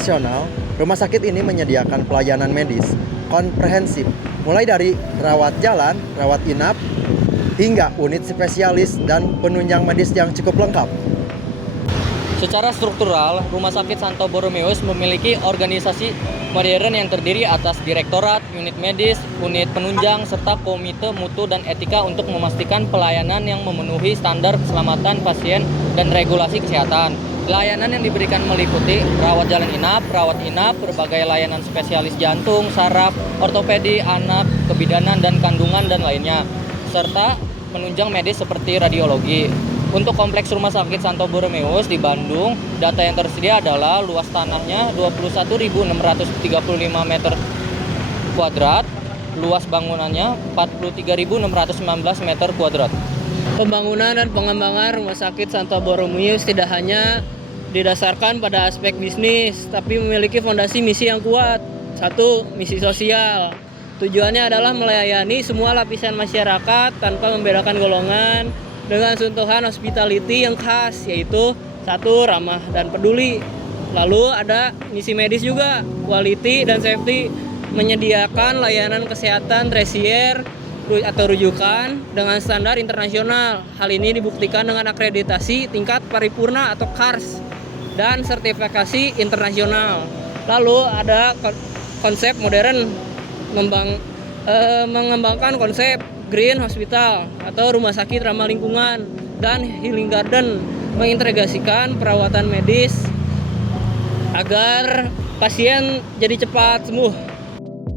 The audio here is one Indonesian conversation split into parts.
konvensional, rumah sakit ini menyediakan pelayanan medis komprehensif, mulai dari rawat jalan, rawat inap, hingga unit spesialis dan penunjang medis yang cukup lengkap. Secara struktural, Rumah Sakit Santo Borromeus memiliki organisasi modern yang terdiri atas direktorat, unit medis, unit penunjang, serta komite mutu dan etika untuk memastikan pelayanan yang memenuhi standar keselamatan pasien dan regulasi kesehatan. Layanan yang diberikan meliputi rawat jalan inap, berbagai layanan spesialis jantung, saraf, ortopedi, anak, kebidanan dan kandungan dan lainnya, serta penunjang medis seperti radiologi. Untuk kompleks Rumah Sakit Santo Borromeus di Bandung, data yang tersedia adalah luas tanahnya 21.635 meter kuadrat, luas bangunannya 43.619 meter kuadrat. Pembangunan dan pengembangan Rumah Sakit Santo Borromeus tidak hanya didasarkan pada aspek bisnis, tapi memiliki fondasi misi yang kuat. 1. Misi sosial. Tujuannya adalah melayani semua lapisan masyarakat tanpa membedakan golongan, dengan sentuhan hospitality yang khas, yaitu 1. Ramah dan peduli. Lalu ada misi medis juga, quality dan safety, menyediakan layanan kesehatan tersier atau rujukan dengan standar internasional. Hal ini dibuktikan dengan akreditasi tingkat paripurna atau KARS dan sertifikasi internasional. Lalu ada konsep modern, mengembangkan konsep Green Hospital atau rumah sakit ramah lingkungan, dan Healing Garden, mengintegrasikan perawatan medis agar pasien jadi cepat sembuh.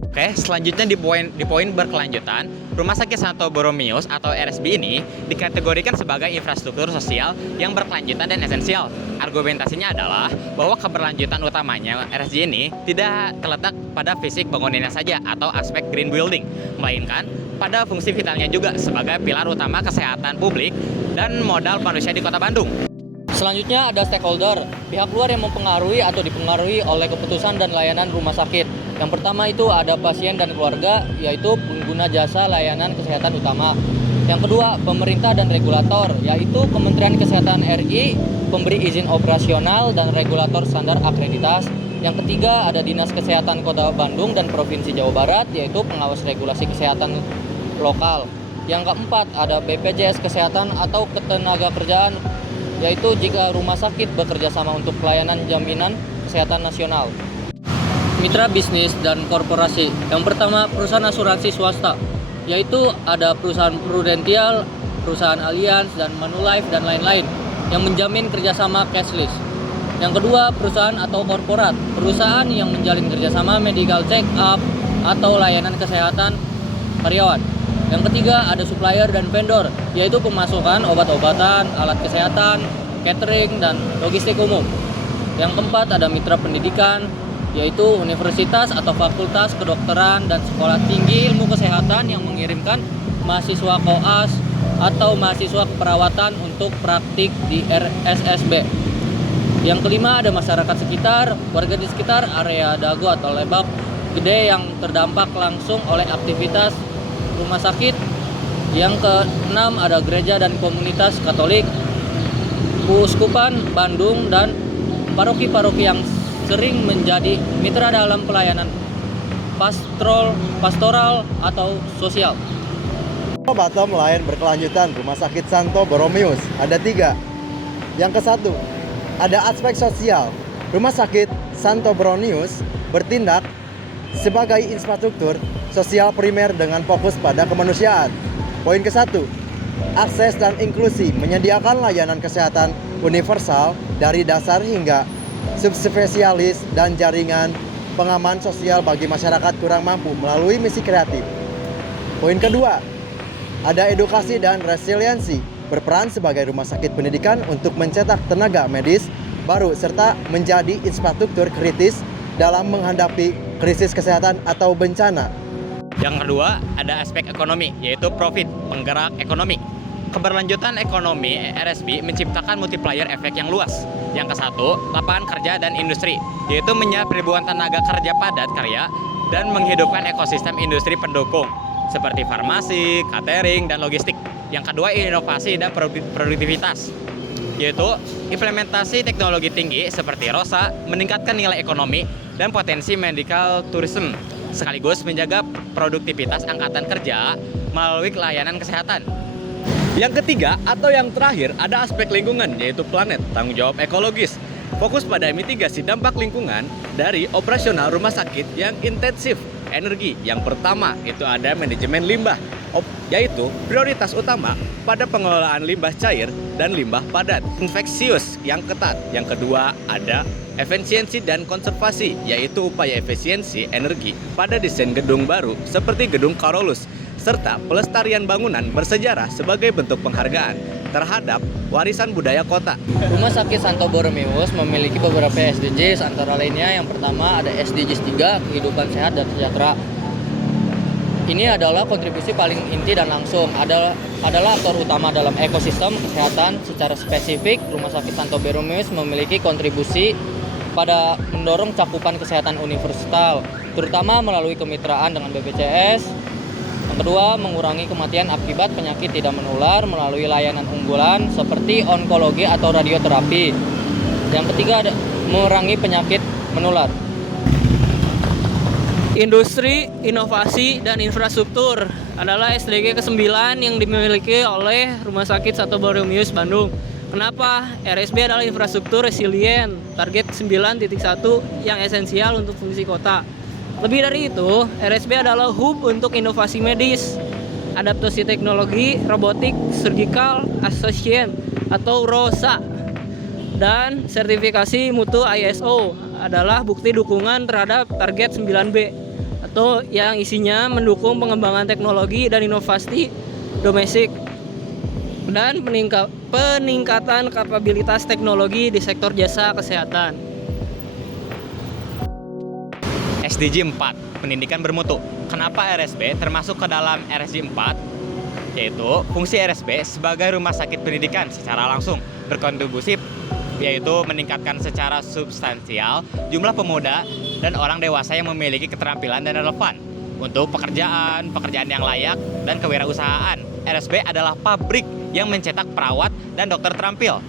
Oke, selanjutnya di poin berkelanjutan, Rumah Sakit Santo Borromeus atau RSB ini dikategorikan sebagai infrastruktur sosial yang berkelanjutan dan esensial. Argumentasinya adalah bahwa keberlanjutan utamanya RSJ ini tidak terletak pada fisik bangunannya saja atau aspek green building, melainkan pada fungsi vitalnya juga sebagai pilar utama kesehatan publik dan modal manusia di Kota Bandung. Selanjutnya ada stakeholder, pihak luar yang mempengaruhi atau dipengaruhi oleh keputusan dan layanan rumah sakit. Yang pertama itu ada pasien dan keluarga, yaitu pengguna jasa layanan kesehatan utama. Yang kedua, pemerintah dan regulator, yaitu Kementerian Kesehatan RI, pemberi izin operasional dan regulator standar akreditas. Yang ketiga, ada Dinas Kesehatan Kota Bandung dan Provinsi Jawa Barat, yaitu pengawas regulasi kesehatan lokal. Yang keempat, ada BPJS Kesehatan atau Ketenagakerjaan, yaitu jika rumah sakit bekerja sama untuk pelayanan jaminan kesehatan nasional. Mitra bisnis dan korporasi. Yang pertama, perusahaan asuransi swasta, yaitu ada perusahaan Prudential, perusahaan Allianz, dan Manulife, dan lain-lain, yang menjamin kerjasama cashless. Yang kedua, perusahaan atau korporat, perusahaan yang menjalin kerjasama medical check up atau layanan kesehatan karyawan. Yang ketiga, ada supplier dan vendor, yaitu pemasukan obat-obatan, alat kesehatan, catering, dan logistik umum. Yang keempat, ada mitra pendidikan, yaitu universitas atau fakultas kedokteran dan sekolah tinggi ilmu kesehatan yang mengirimkan mahasiswa koas atau mahasiswa keperawatan untuk praktik di RSSB. Yang kelima, ada masyarakat sekitar, warga di sekitar area Dago atau Lebak Gede yang terdampak langsung oleh aktivitas rumah sakit. Yang keenam, ada gereja dan komunitas Katolik, Keuskupan Bandung, dan paroki-paroki yang sering menjadi mitra dalam pelayanan pastoral atau sosial. Bottom line berkelanjutan Rumah Sakit Santo Borromeus ada 3. Yang ke-1, ada aspek sosial. Rumah Sakit Santo Borromeus bertindak sebagai infrastruktur sosial primer dengan fokus pada kemanusiaan. Poin ke-1, akses dan inklusi, menyediakan layanan kesehatan universal dari dasar hingga subspesialis dan jaringan pengaman sosial bagi masyarakat kurang mampu melalui misi kreatif. Poin kedua, ada edukasi dan resiliensi, berperan sebagai rumah sakit pendidikan untuk mencetak tenaga medis baru serta menjadi infrastruktur kritis dalam menghadapi krisis kesehatan atau bencana. Yang kedua, ada aspek ekonomi, yaitu profit, penggerak ekonomi. Keberlanjutan ekonomi RSB menciptakan multiplier efek yang luas. Yang ke-1, lapangan kerja dan industri, yaitu menyerap ribuan tenaga kerja padat karya dan menghidupkan ekosistem industri pendukung seperti farmasi, catering, dan logistik. Yang kedua, inovasi dan produktivitas, yaitu implementasi teknologi tinggi seperti ROSA, meningkatkan nilai ekonomi dan potensi medical tourism, sekaligus menjaga produktivitas angkatan kerja melalui layanan kesehatan. Yang ketiga atau yang terakhir ada aspek lingkungan, yaitu planet, tanggung jawab ekologis. Fokus pada mitigasi dampak lingkungan dari operasional rumah sakit yang intensif energi. Yang pertama itu ada manajemen limbah, yaitu prioritas utama pada pengelolaan limbah cair dan limbah padat. Infeksius yang ketat. Yang kedua ada efisiensi dan konservasi, yaitu upaya efisiensi energi pada desain gedung baru seperti gedung Carolus, serta pelestarian bangunan bersejarah sebagai bentuk penghargaan terhadap warisan budaya kota. Rumah Sakit Santo Borromeus memiliki beberapa SDGs, antara lainnya yang pertama ada SDGs 3, kehidupan sehat dan sejahtera. Ini adalah kontribusi paling inti dan langsung, adalah aktor utama dalam ekosistem kesehatan. Secara spesifik, Rumah Sakit Santo Borromeus memiliki kontribusi pada mendorong cakupan kesehatan universal, terutama melalui kemitraan dengan BPJS. Yang kedua, mengurangi kematian akibat penyakit tidak menular melalui layanan unggulan seperti onkologi atau radioterapi. Yang ketiga, mengurangi penyakit menular. Industri, inovasi, dan infrastruktur adalah SDG ke-9 yang dimiliki oleh Rumah Sakit Santo Borromeus Bandung. Kenapa? RSB adalah infrastruktur resilient, target 9.1 yang esensial untuk fungsi kota. Lebih dari itu, RSB adalah hub untuk inovasi medis, adaptasi teknologi, robotik, surgical association atau ROSA, dan sertifikasi mutu ISO adalah bukti dukungan terhadap target 9B atau yang isinya mendukung pengembangan teknologi dan inovasi domestik dan peningkatan kapabilitas teknologi di sektor jasa kesehatan. SDG 4, pendidikan bermutu. Kenapa RSB termasuk ke dalam RSG 4? Yaitu fungsi RSB sebagai rumah sakit pendidikan secara langsung berkontribusi, yaitu meningkatkan secara substansial jumlah pemuda dan orang dewasa yang memiliki keterampilan dan relevan untuk pekerjaan yang layak dan kewirausahaan. RSB adalah pabrik yang mencetak perawat dan dokter terampil.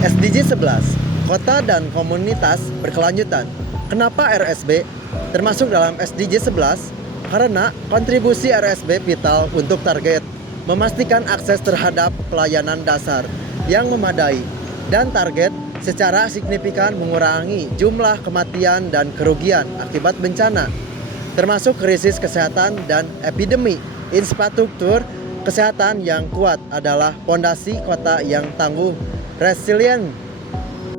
SDG 11, kota dan komunitas berkelanjutan. Kenapa RSB termasuk dalam SDG 11? Karena kontribusi RSB vital untuk target memastikan akses terhadap pelayanan dasar yang memadai dan target secara signifikan mengurangi jumlah kematian dan kerugian akibat bencana, termasuk krisis kesehatan dan epidemi. Infrastruktur kesehatan yang kuat adalah fondasi kota yang tangguh, resilient.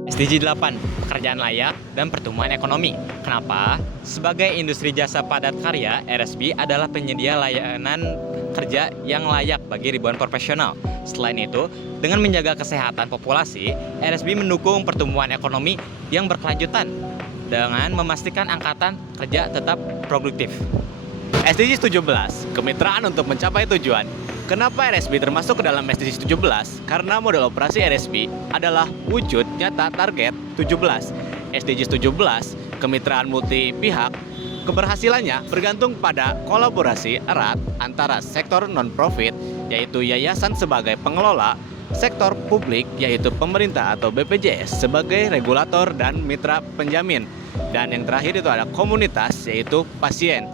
SDG 8, pekerjaan layak dan pertumbuhan ekonomi. Kenapa? Sebagai industri jasa padat karya, RSB adalah penyedia layanan kerja yang layak bagi ribuan profesional. Selain itu, dengan menjaga kesehatan populasi, RSB mendukung pertumbuhan ekonomi yang berkelanjutan dengan memastikan angkatan kerja tetap produktif. SDG 17, kemitraan untuk mencapai tujuan. Kenapa RSB termasuk ke dalam SDG 17? Karena model operasi RSB adalah wujud nyata target 17. SDG 17, kemitraan multi pihak, keberhasilannya bergantung pada kolaborasi erat antara sektor non-profit, yaitu yayasan sebagai pengelola, sektor publik, yaitu pemerintah atau BPJS sebagai regulator dan mitra penjamin. Dan yang terakhir itu ada komunitas, yaitu pasien.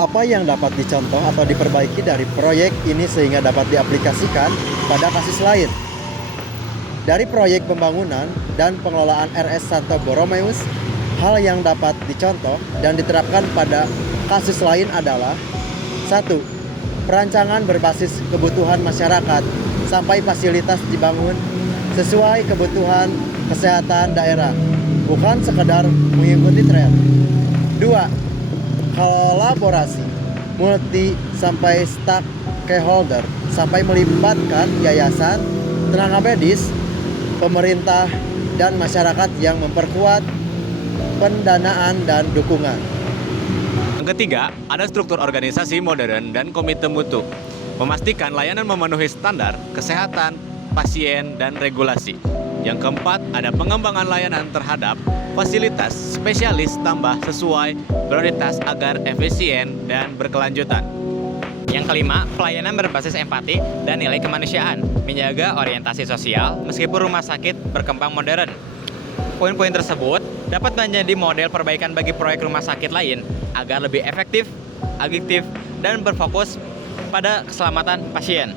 Apa yang dapat dicontoh atau diperbaiki dari proyek ini sehingga dapat diaplikasikan pada kasus lain? Dari proyek pembangunan dan pengelolaan RS Santo Borromeus, hal yang dapat dicontoh dan diterapkan pada kasus lain adalah 1. Perancangan berbasis kebutuhan masyarakat sampai fasilitas dibangun sesuai kebutuhan kesehatan daerah, bukan sekedar mengikuti tren. 2. Kolaborasi multi sampai stakeholder sampai melibatkan yayasan, tenaga medis, pemerintah, dan masyarakat yang memperkuat pendanaan dan dukungan. Yang ketiga, ada struktur organisasi modern dan komite mutu, memastikan layanan memenuhi standar kesehatan, pasien, dan regulasi. Yang keempat, ada pengembangan layanan terhadap fasilitas spesialis tambah sesuai prioritas agar efisien dan berkelanjutan. Yang kelima, pelayanan berbasis empati dan nilai kemanusiaan, menjaga orientasi sosial meskipun rumah sakit berkembang modern. Poin-poin tersebut dapat menjadi model perbaikan bagi proyek rumah sakit lain agar lebih efektif, adiktif, dan berfokus pada keselamatan pasien.